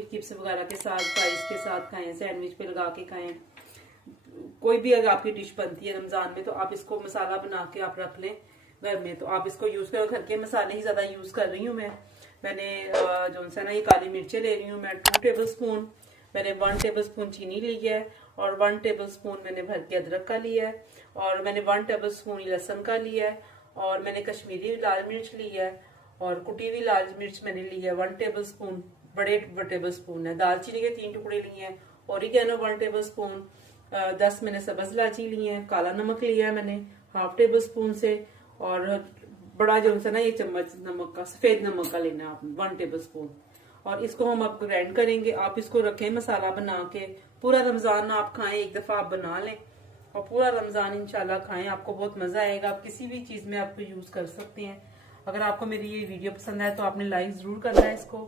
Chips वगैरह के साथ, फ्राइज के साथ खाएं, सैंडविच पे लगा के खाएं। कोई भी अगर आपकी डिश बनती है रमजान में तो आप इसको मसाला बना के आप रख लें घर में, तो आप इसको यूज करो। घर के मसाले ही ज्यादा यूज कर रही हूँ मैंने जो सा ना ये काली मिर्चें ले रही हूँ मैं 2 टेबल स्पून, मैंने 1 टेबल स्पून चीनी ली है और 1 टेबल स्पून मैंने भर के अदरक का लिया है और मैंने 1 टेबल स्पून लहसुन का लिया है और मैंने कश्मीरी लाल मिर्च ली है और कुटी हुई लाल मिर्च मैंने ली है 1 टेबल स्पून, बड़े टेबल स्पून है। दालचीनी के 3 टुकड़े लिए हैं, ओरिगेनो 1 टेबल स्पून, 10 मैंने सब्ज इलायची ली है, काला नमक लिया है मैंने 1/2 टेबल स्पून से और बड़ा जो है ना ये चम्मच नमक का, सफेद नमक का लेना आप 1 टेबल स्पून। और इसको हम अब ग्राइंड करेंगे। आप इसको रखें मसाला बना के, पूरा रमजान आप खाएं, एक दफा आप बना लें और पूरा रमजान इंशाल्लाह खाएं, आपको बहुत मजा आएगा। आप किसी भी चीज में आपको यूज कर सकते हैं। अगर आपको मेरी ये वीडियो पसंद आए तो आपने लाइक जरूर करना है इसको।